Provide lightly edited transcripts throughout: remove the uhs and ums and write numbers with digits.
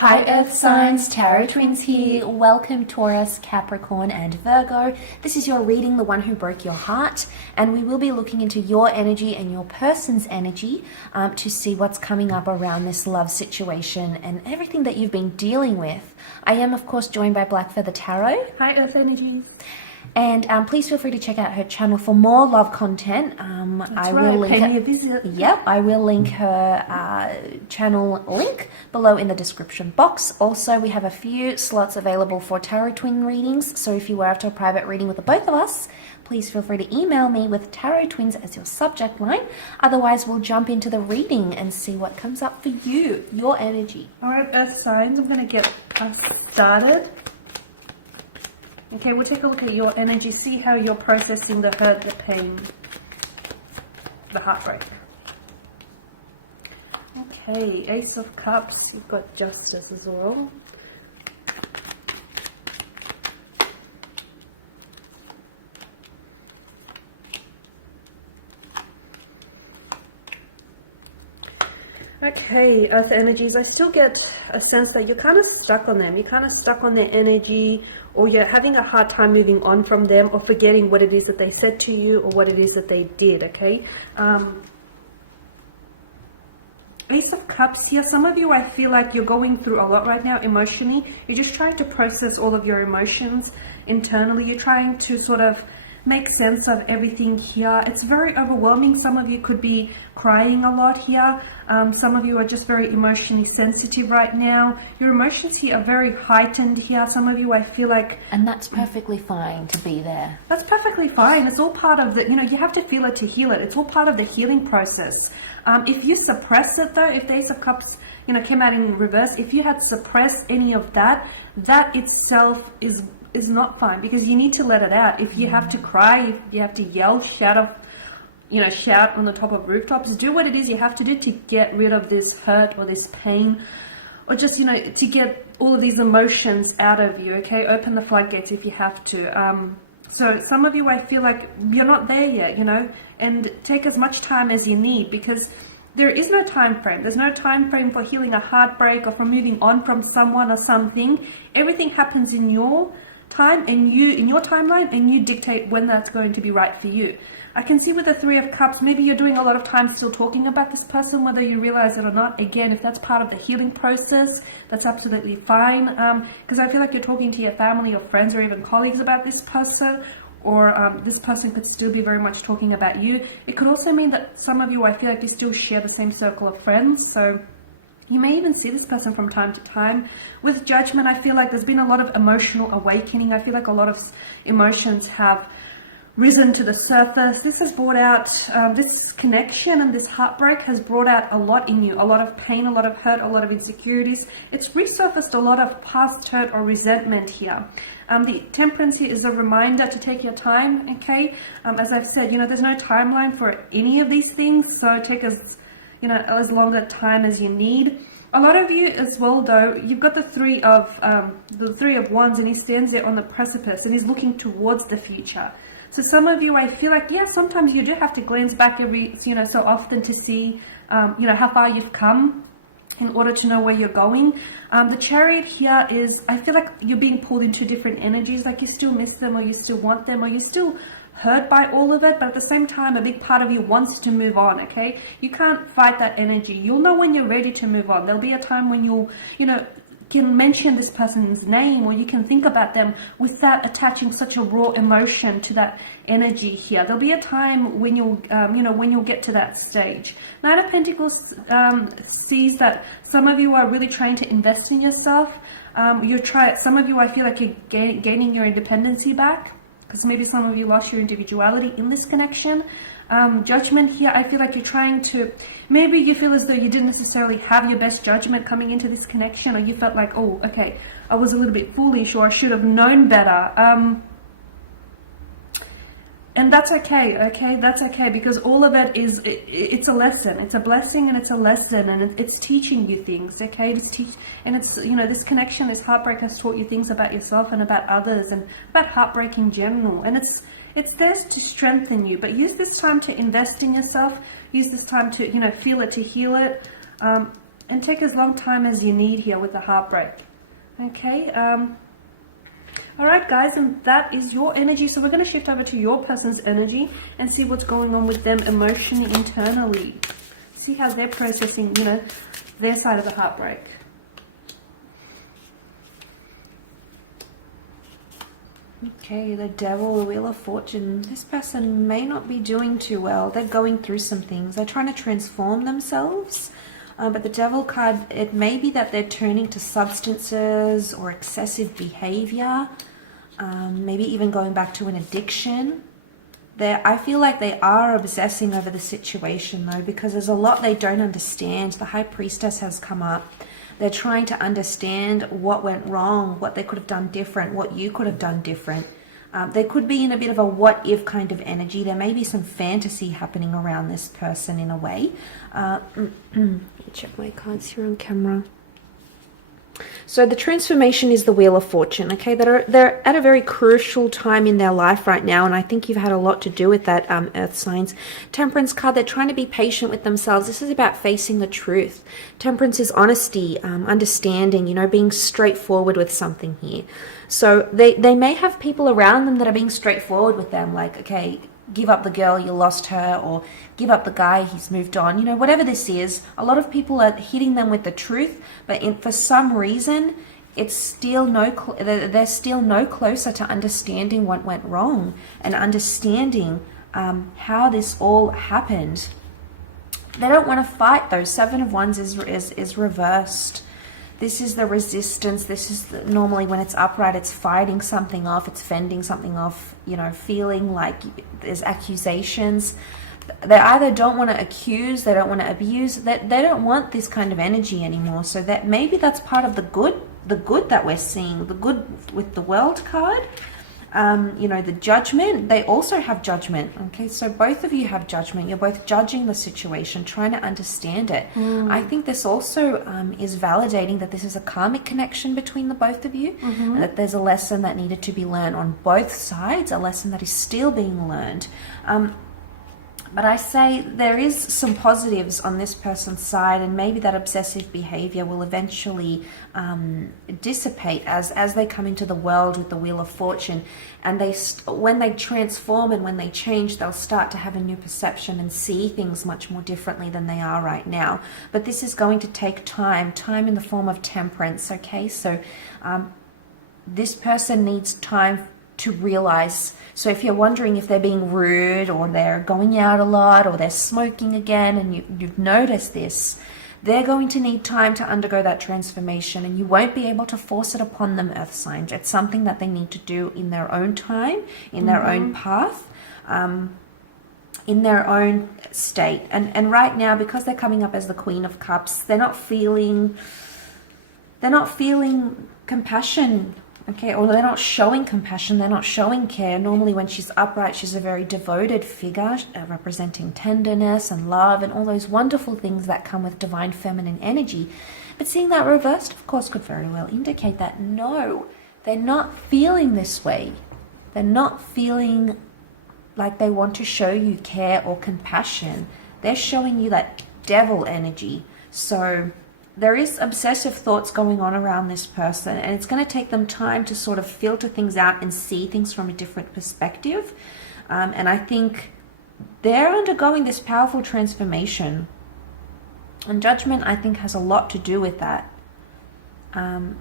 Hi Earth signs, Tarot Twins here. Welcome Taurus, Capricorn and Virgo. This is your reading, the one who broke your heart, and we will be looking into your energy and your person's energy to see what's coming up around this love situation and everything that you've been dealing with. I am of course joined by Black Feather Tarot. Hi Earth Energies. And please feel free to check out her channel for more love content. I will link pay me a visit. Yep, I will link her channel link below in the description box. Also, we have a few slots available for Tarot Twin readings. So if you were after a private reading with the both of us, please feel free to email me with Tarot Twins as your subject line. Otherwise, we'll jump into the reading and see what comes up for you, your energy. All right, Earth signs, I'm going to get us started. Okay, we'll take a look at your energy, see how you're processing the hurt, the pain, the heartbreak. Okay, Ace of Cups, you've got Justice as well. Okay, Earth energies, I still get a sense that you're kind of stuck on them. You're kind of stuck on their energy, or you're having a hard time moving on from them, or forgetting what it is that they said to you or what it is that they did, okay? Ace of Cups here, some of you, I feel like you're going through a lot right now emotionally. You're just trying to process all of your emotions internally. You're trying to sort of make sense of everything here. It's very overwhelming. Some of you could be crying a lot here. Some of you are just very emotionally sensitive right now. Your emotions here are very heightened here. Some of you, I feel like... And that's perfectly fine to be there. That's perfectly fine. It's all part of the, you have to feel it to heal it. It's all part of the healing process. If you suppress it though, if the Ace of Cups, came out in reverse, if you had suppressed any of that, that itself is not fine, because you need to let it out. If you have to cry, if you have to yell, shout on the top of rooftops, do what it is you have to do to get rid of this hurt or this pain, or just, to get all of these emotions out of you, okay? Open the floodgates if you have to. So some of you, I feel like you're not there yet, and take as much time as you need, because there is no time frame. There's no time frame for healing a heartbreak or for moving on from someone or something. Everything happens in your time and in your timeline, and you dictate when that's going to be right for you. I can see with the Three of Cups, maybe you're doing a lot of time still talking about this person, whether you realize it or not. Again, if that's part of the healing process, that's absolutely fine, because I feel like you're talking to your family or friends or even colleagues about this person, or this person could still be very much talking about you. It could also mean that some of you, I feel like you still share the same circle of friends, so you may even see this person from time to time. With Judgment, I feel like there's been a lot of emotional awakening. I feel like a lot of emotions have risen to the surface. This has brought out, this connection and this heartbreak has brought out a lot in you. A lot of pain, a lot of hurt, a lot of insecurities. It's resurfaced a lot of past hurt or resentment here. The Temperance here is a reminder to take your time, okay? As I've said, there's no timeline for any of these things, so take as long a time as you need. A lot of you as well, though, you've got the Three of Wands, and he stands there on the precipice and he's looking towards the future. So some of you, I feel like, yeah, sometimes you do have to glance back every, so often to see, how far you've come in order to know where you're going. The Chariot here is, I feel like you're being pulled into different energies, like you still miss them, or you still want them, or you still hurt by all of it, but at the same time, a big part of you wants to move on, okay? You can't fight that energy. You'll know when you're ready to move on. There'll be a time when you'll, can mention this person's name, or you can think about them without attaching such a raw emotion to that energy here. There'll be a time when you'll, when you'll get to that stage. Knight of Pentacles sees that some of you are really trying to invest in yourself. Some of you, I feel like you're gaining your independency back, because maybe some of you lost your individuality in this connection. Judgment here, I feel like you're trying to, maybe you feel as though you didn't necessarily have your best judgment coming into this connection, or you felt like, oh, okay, I was a little bit foolish, or I should have known better. And that's okay, that's okay, because all of it is, it's a lesson. It's a blessing and it's a lesson, and it's teaching you things, okay? This connection, this heartbreak has taught you things about yourself and about others, and about heartbreak in general. And it's there to strengthen you, but use this time to invest in yourself. Use this time to, feel it, to heal it. And take as long time as you need here with the heartbreak. Okay. All right, guys, and that is your energy. So we're going to shift over to your person's energy and see what's going on with them emotionally, internally. See how they're processing, you know, their side of the heartbreak. Okay, the Devil, the Wheel of Fortune. This person may not be doing too well. They're going through some things. They're trying to transform themselves. But the Devil card, it may be that they're turning to substances or excessive behavior. Maybe even going back to an addiction. I feel like they are obsessing over the situation though, because there's a lot they don't understand. The High Priestess has come up. They're trying to understand what went wrong, what they could have done different, what you could have done different. They could be in a bit of a what if kind of energy. There may be some fantasy happening around this person in a way. Let me check my cards here on camera. So the transformation is the Wheel of Fortune, okay? They're at a very crucial time in their life right now, and I think you've had a lot to do with that, Earth signs. Temperance card, they're trying to be patient with themselves. This is about facing the truth. Temperance is honesty, understanding, you know, being straightforward with something here. So they may have people around them that are being straightforward with them, like, okay, give up the girl, you lost her, or give up the guy, he's moved on. You know, whatever this is, a lot of people are hitting them with the truth, but for some reason, it's still they're still no closer to understanding what went wrong and understanding how this all happened. They don't want to fight though. Seven of Wands is reversed. This is the resistance. This is normally when it's upright, it's fighting something off, it's fending something off, you know, feeling like there's accusations. They either don't want to accuse, they don't want to abuse, they don't want this kind of energy anymore. So that maybe that's part of the good that we're seeing, the good with the World card. You know, the Judgment, they also have judgment. Okay, so both of you have judgment. You're both judging the situation, trying to understand it. I think this also is validating that this is a karmic connection between the both of you, and that there's a lesson that needed to be learned on both sides, a lesson that is still being learned. But I say there is some positives on this person's side, and maybe that obsessive behavior will eventually dissipate as they come into the world with the Wheel of Fortune. And when they transform and when they change, they'll start to have a new perception and see things much more differently than they are right now. But this is going to take time in the form of temperance, okay? So this person needs time to realize. So if you're wondering if they're being rude or they're going out a lot or they're smoking again, and you've noticed this, they're going to need time to undergo that transformation, and you won't be able to force it upon them, Earth signs. It's something that they need to do in their own time, in their own path, in their own state. And right now, because they're coming up as the Queen of Cups, they're not feeling compassion. Okay, or they're not showing compassion, they're not showing care. Normally when she's upright, she's a very devoted figure, representing tenderness and love and all those wonderful things that come with divine feminine energy. But seeing that reversed, of course, could very well indicate that no, they're not feeling this way. They're not feeling like they want to show you care or compassion. They're showing you that devil energy. So there is obsessive thoughts going on around this person, and it's going to take them time to sort of filter things out and see things from a different perspective. And I think they're undergoing this powerful transformation. And Judgment, I think, has a lot to do with that. And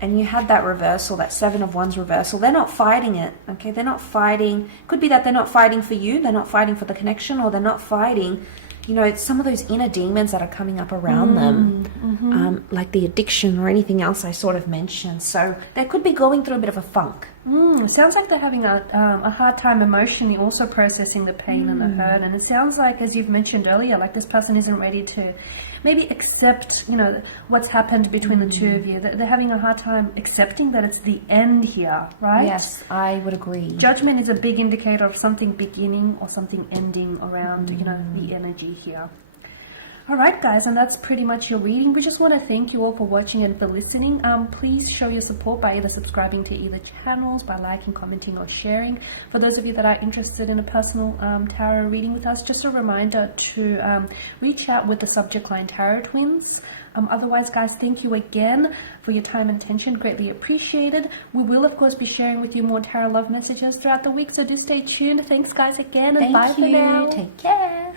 you had that reversal, that Seven of Wands reversal. They're not fighting it, okay? They're not fighting. Could be that they're not fighting for you, they're not fighting for the connection, or they're not fighting, you know, it's some of those inner demons that are coming up around them, like the addiction or anything else I sort of mentioned. So they could be going through a bit of a funk. Sounds like they're having a hard time emotionally also processing the pain and the hurt. And it sounds like, as you've mentioned earlier, like this person isn't ready to maybe accept, you know, what's happened between the two of you. They're having a hard time accepting that it's the end here, right? Yes, I would agree. Judgment is a big indicator of something beginning or something ending around, you know, the energy here. Alright guys, and that's pretty much your reading. We just want to thank you all for watching and for listening. Please show your support by either subscribing to either channels, by liking, commenting or sharing. For those of you that are interested in a personal tarot reading with us, just a reminder to reach out with the subject line Tarot Twins. Otherwise guys, thank you again for your time and attention, greatly appreciated. We will of course be sharing with you more tarot love messages throughout the week, so do stay tuned. Thanks guys again, and bye for now. Take care.